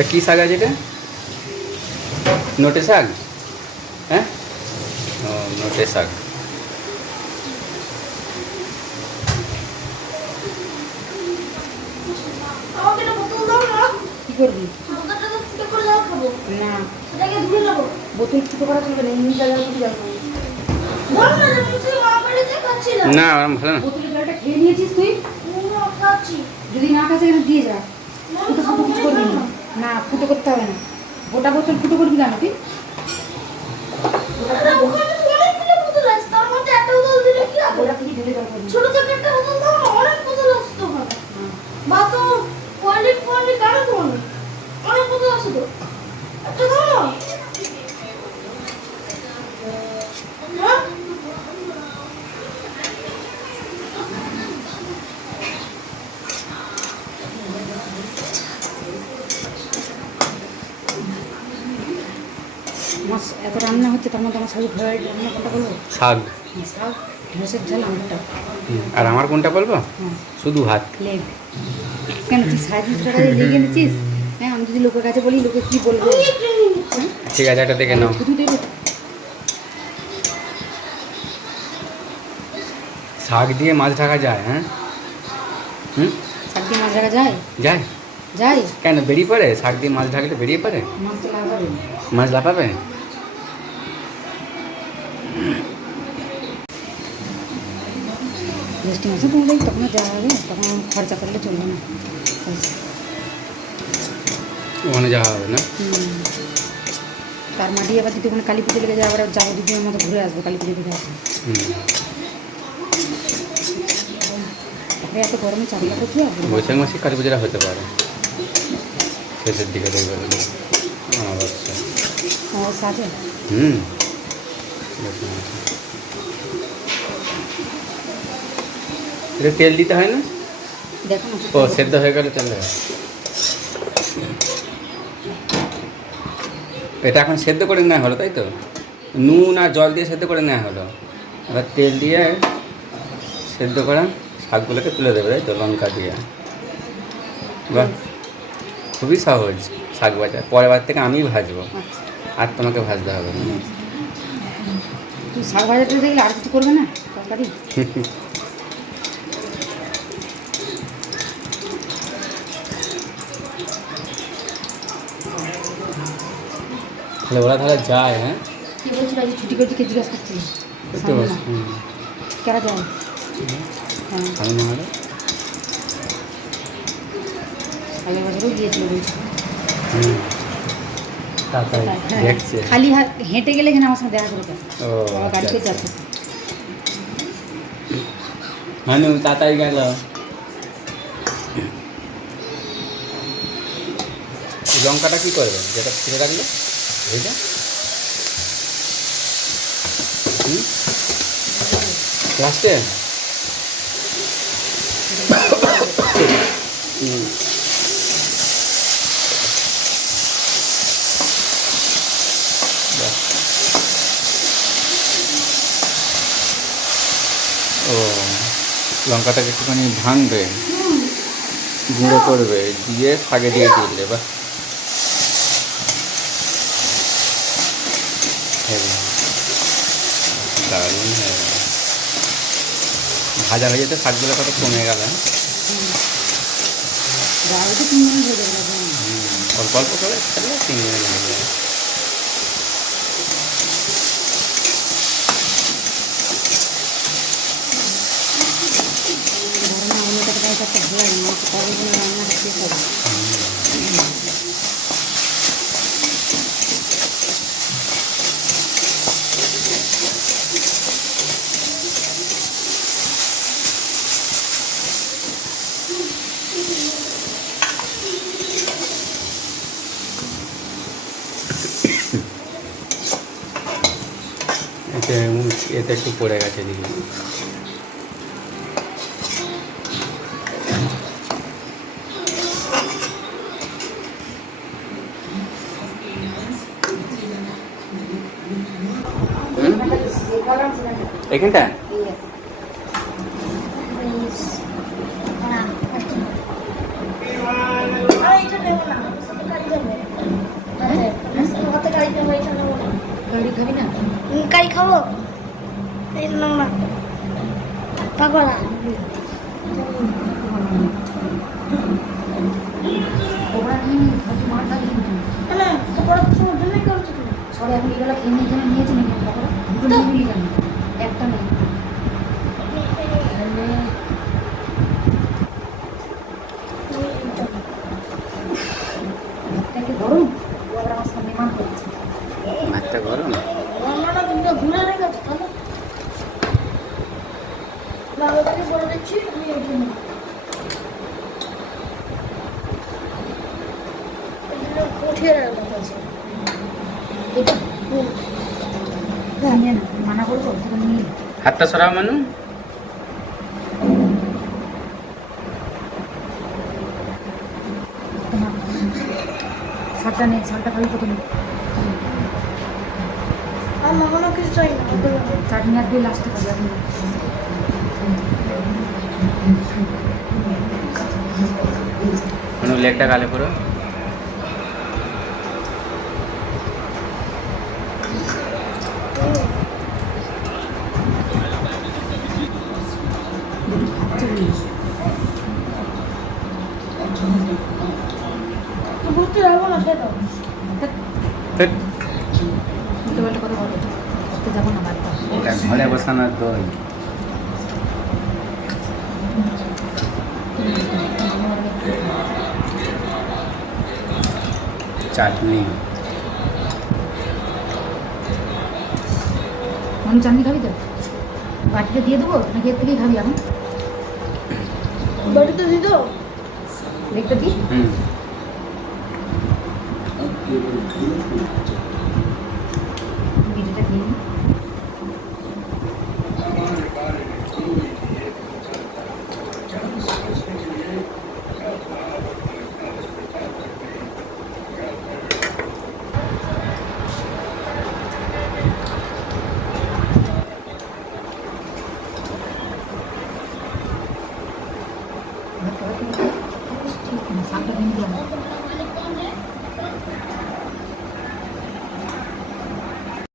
এটা কি শাক আছে? এটা নোটে শাক। হ্যাঁ, ও নোটে শাক। কি করবি? না, বোতল ফুটো করা চলবে না, এমনি জায়গায় ফুটে যাবে। না ভালো না। বোতলের জলটা খেয়ে নিয়েছিস তুই? যদি না খাস এখানে দিয়ে যা। ফুটো ফুটো কিছু করবি না। না, ফুটো করতে হবে না। গোটা বোতল ফুটো করবি কেন তুই? গোটা থেকে ঢেলে জল করবি। ছোট থেকে একটা বোতল দাও না, অনেক বোতল আছে তো ওখানে। বা তো কোয়ালিটি কারো তো অনেক বোতল আছে তো, একটা দাও না। হ্যাঁ? মাছ এত রান্না হচ্ছে, তার মধ্যে আমার শাড়ি ফেভারিট রান্না কোনটা বলবো? শাক। শাক, ঢেঁড়সের ঝাল, আমটা। আর আমার কোনটা বলবো? হ্যাঁ, শুধু ভাত। লেগ। কেন তুই 350 টাকা দিয়ে লেগ এনেছিস? হ্যাঁ, আমি যদি লোকের কাছে বলি, লোকে কি বলবে? ঠিক আছে, একটা দেখে নাও। শুধু দেবে? শাক দিয়ে মাছ ঢাকা যায়? হ্যাঁ, শাক দিয়ে মাছ ঢাকা যায়? যায়। যায়। কেন বেরিয়ে পড়ে? শাক দিয়ে মাছ ঢাকলে বেরিয়ে পড়ে? মাছ তো লাগাবে। মাছ লাফাবে? জ্যৈষ্ঠ মাসে তোমাদের তখন যাওয়া হবে, তখন খরচা করলে চলবে না। ওখানে যাওয়া হবে না? তার মাটি আবার যদি ওখানে কালী পুজো লেগে যায়, আবার যাবো, দুদিনের মতো ঘুরে আসবো, কালী পুজো ঘুরে আসবো। তারপরে এত গরমে চাকরি করছি। বৈশাখ মাসে কালী পুজোটা হতে পারে, শেষের দিকে দেখবে অবশ্যই। অবস্থা আছে। এটা তেল দিতে হয় না? দেখো না। ও সেদ্ধ হয়ে গেলে তেল দেয়। এটা এখন সেদ্ধ করে নেওয়া হলো, তাই তো? নুন আর জল দিয়ে সেদ্ধ করে নেওয়া হলো, এবার তেল দিয়ে সেদ্ধ করা শাকগুলোকে তুলে দেবে, তাই তো? লঙ্কা দিয়ে। বাহ, খুবই সহজ শাক ভাজা। পরের বার থেকে আমিই ভাজবো, আর তোমাকে ভাজতে হবে না। তুই শাক ভাজাটা দেখলে আর কিছু করবে না তরকারি? তাহলে ওরা তাহলে যায়? হ্যাঁ, কি বলছিল আজ ছুটি করছি, কে জিজ্ঞাসা করছিস? কেরা যায়? হ্যাঁ, আমি না হলে আগের বছরও গিয়েছিল বলছি। তাতাই দেখছে। খালি হেঁটে গেলে এখানে আমার সঙ্গে দেখা করে যায়। ও গাড়িতে যাচ্ছে। মানু তাতাই গেল। লঙ্কাটা কি করবে যেটা ছিঁড়ে রাখলে? এইটা লাস্টে ও লঙ্কাটাকে একটুখানি ভাঙবে, গুঁড়ো করবে, দিয়ে শাকে দিয়ে দিলে বা দারুণ হয়ে গেল। ভাজা ভেজেতে শাকগুলো কত কমে গেল। অল্প অল্প করে খেলে 3 দিনে ভেঙে যায়। এতে একটু পড়ে গেছে দিদি। এখানটা এটা নেব না, তাই খাবো এই নোংরা পাকোড়া ওরা নিয়ে নি হয়তো মার খাবি কিন্তু মানে পাকোড়া তো তোমার জন্যই করছো তুমি সবাই এখন এগুলো খেয়ে নিয়ে যেন নিয়েছে নাকি পকোড়া দুটো নিয়ে জানি একটা নেই তাহলে ভাতটা কি গরম ও আবার আমার সামনে মান করছে ভাতটা গরম। রান্নাটা কিন্তু ঘুরে রেখেছো তাহলে বাবাকে বলে দিচ্ছি আমি এগিয়ে নেবো উঠিয়ে রাখবো বলছে এটা নিয়ে না মানা করবো তোকে নিয়ে হাতটা সরাও মানু। তোমার শাকটা নেই শাকটা খাবি প্রথমে আর মামানো কিছু চাই না চাটনি আর দিয়ে লাস্টে খাবি আপনি মানু লেগটা গালে পুরো। ঘুরতে যাবো না সেটা ধ্যাৎ, উল্টো পাল্টা কথা বলো করতে যাবো না বাড়িতে এটা ঘরে বসানোর দই। চাটনি। আমি চাটনি খাবি তো বাটিতে দিয়ে দেবো নাকি এর থেকেই খাবি এখন বাড়িতে দিত লেগটা দিই হুম।